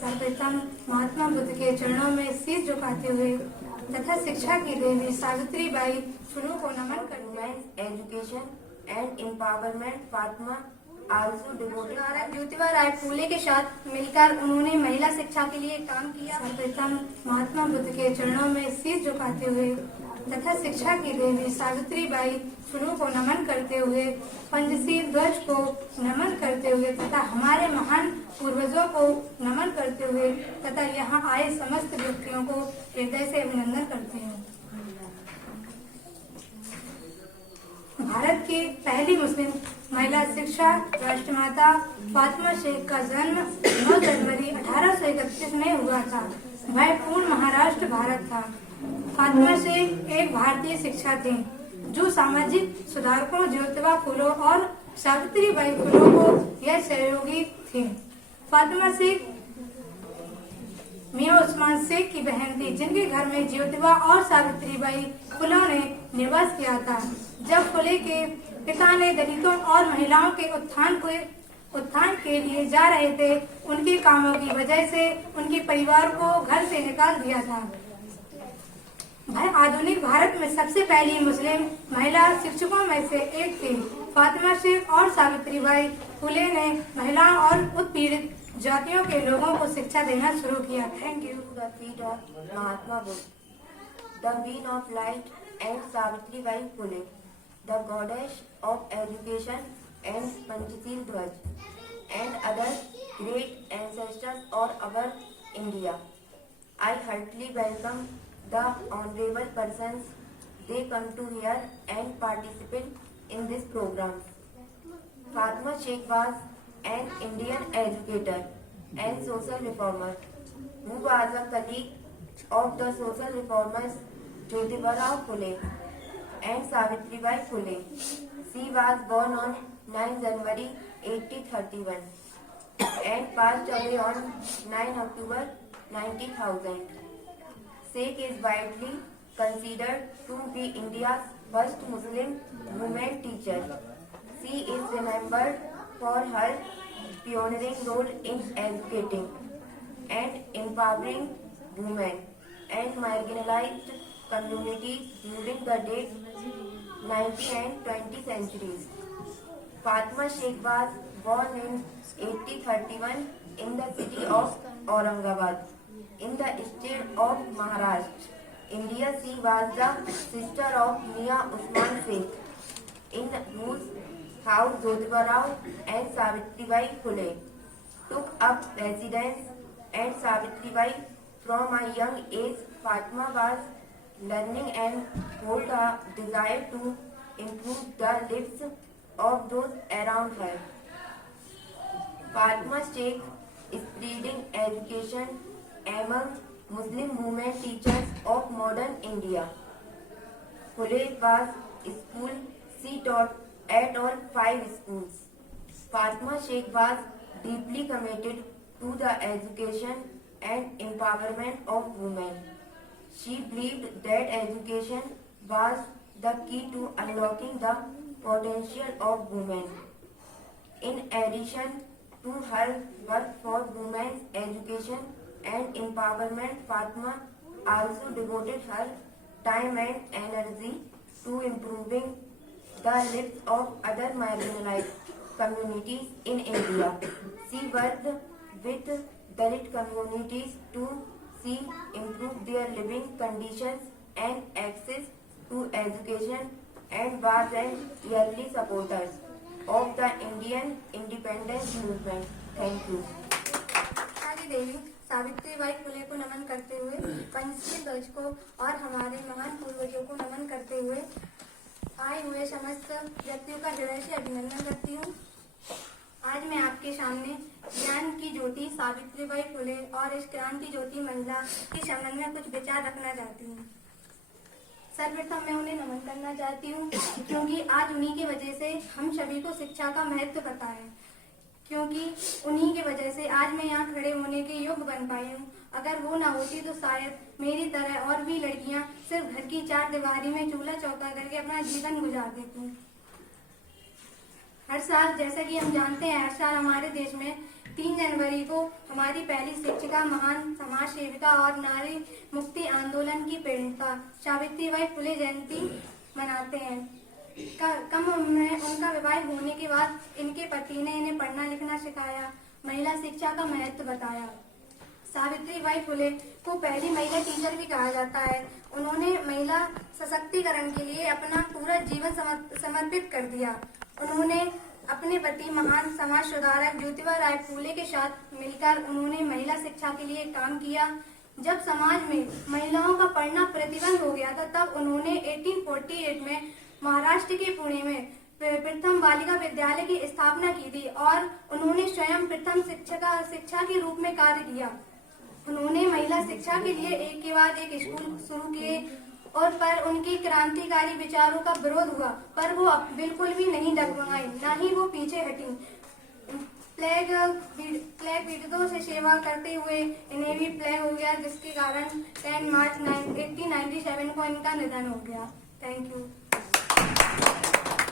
सर्वप्रथम महात्मा बुद्ध के चरणों में शीश झुकाते हुए तथा शिक्षा की देवी सावित्रीबाई फुले को नमन करते हैं। Education and empowerment Fatima also devoted Jyotiba Rai Phule के साथ मिलकर उन्होंने महिला शिक्षा के लिए काम किया। सर्वप्रथम महात्मा बुद्ध के चरणों में शीश झुकाते हुए तथा शिक्षा की देवी सावित्रीबाई फुले को नमन करते हुए पंचशील ध्वज को नमन करते हुए तथा हमारे महान पूर्वजों को नमन करते हुए तथा यहाँ आए समस्त व्यक्तियों को हृदय से अभिनंदन करते हैं। भारत की पहली मुस्लिम महिला शिक्षा राष्ट्रमाता फातिमा शेख का जन्म 9 जनवरी 1831 में हुआ था। वह पूर्ण महाराष्ट्र भारत था। फातिमा शेख एक भारतीय शिक्षक थी जो सामाजिक सुधारकों ज्योतिबा फुले और सावित्रीबाई फुले को यह सहयोगी थी। फातिमा शेख मियां उस्मान शेख की बहन थी जिनके घर में ज्योतिबा और सावित्रीबाई फुले ने निवास किया था। जब फुले के पिता ने दलितों और महिलाओं के उत्थान के लिए जा रहे थे, उनके कामों की वजह से उनके परिवार को घर से निकाल दिया था। वह आधुनिक भारत में सबसे पहली मुस्लिम महिला शिक्षकों में से एक थी। फातिमा शेख और सावित्रीबाई फुले ने महिलाओं और उत्पीड़ित जातियों के लोगों को शिक्षा देना शुरू किया। Thank you. The feet of Mahatma Buddha, the beam of light and Savitribai Phule, the goddess of education and Panchsheel Dhwaj, and other great ancestors of our India. I heartily welcome the honorable persons. They come to here and participate in this program. Fatima Sheikh was an Indian educator and social reformer who was a colleague of the social reformers Jyotiba Phule and Savitribai Phule. She was born on 9 January 1831 and passed away on 9 October 1900. Sheikh is widely considered to be India's first Muslim woman teacher. She is remembered for her pioneering role in educating and empowering women and marginalized communities during the late 19th and 20th centuries. Fatima Sheikh was born in 1831 in the city of Aurangabad, in the state of Maharashtra, India. She was the sister of Mian Usman Sheikh, in whose house Jyotiba Rao and Savitribai Phule took up residence. And Savitribai, from a young age, Fatima was learning and hold a desire to improve the lives of those around her. Fatima Sheikh is spreading education among Muslim women teachers of modern India. Phule was school. She taught at all 5 schools. Fatima Sheikh was deeply committed to the education and empowerment of women. She believed that education was the key to unlocking the potential of women. In addition to her work for women's education and empowerment, Fatima also devoted her time and energy to improving the lives of other marginalized communities in India. She worked with Dalit communities to see improve their living conditions and access to education, and was an early supporter of the Indian independence movement. Thank you. सारी देवी सावित्रीबाई फुले को नमन करते हुए, पंचशील ध्वज को और हमारे महान पूर्वजों को नमन करते हुए आए हुए समस्त व्यक्तियों का हृदय से अभिनंदन करती हूँ। आज मैं आपके सामने ज्ञान की ज्योति सावित्रीबाई फुले और इस क्रांति ज्योति महिला के संबंध में कुछ विचार रखना चाहती हूँ। सर्वप्रथम मैं उन्हें नमन करना चाहती हूँ क्योंकि आज उन्हीं की वजह से हम सभी को शिक्षा का महत्व पता है, क्योंकि उन्हीं की वजह से आज मैं यहाँ खड़े होने के योग्य बन पाई हूँ। अगर वो ना होती तो शायद मेरी तरह और भी लड़कियाँ सिर्फ घर की 4 दीवारी में चूल्हा चौका करके अपना जीवन गुजार देती। हर साल, जैसा कि हम जानते हैं, हर साल हमारे देश में 3 जनवरी को हमारी पहली शिक्षिका, महान समाज सेविका और नारी मुक्ति आंदोलन की प्रेरणा सावित्रीबाई फुले जयंती मनाते हैं। कम उम्र में उनका विवाह होने के बाद इनके पति ने इन्हें पढ़ना लिखना सिखाया, महिला शिक्षा का महत्व बताया। सावित्रीबाई फुले को पहली महिला टीचर भी कहा जाता है। उन्होंने महिला सशक्तिकरण के लिए अपना पूरा जीवन समर्पित कर दिया। उन्होंने अपने पति महान समाज सुधारक ज्योतिबा राय फूले के साथ मिलकर उन्होंने महिला शिक्षा के लिए काम किया। जब समाज में महिलाओं का पढ़ना प्रतिबंध हो गया था, तब उन्होंने 1848 में महाराष्ट्र के पुणे में प्रथम बालिका विद्यालय की स्थापना की थी और उन्होंने स्वयं प्रथम शिक्षा के रूप में कार्य किया। उन्होंने महिला शिक्षा के लिए एक के बाद एक स्कूल शुरू किए और पर उनकी क्रांतिकारी विचारों का विरोध हुआ, पर वो बिल्कुल भी नहीं डगमगाई, ना ही वो पीछे हटी। प्लेग पीड़ितों से सेवा करते हुए इन्हें भी प्लेग हो गया, जिसके कारण 10 मार्च 1897 को इनका निधन हो गया। Thank you.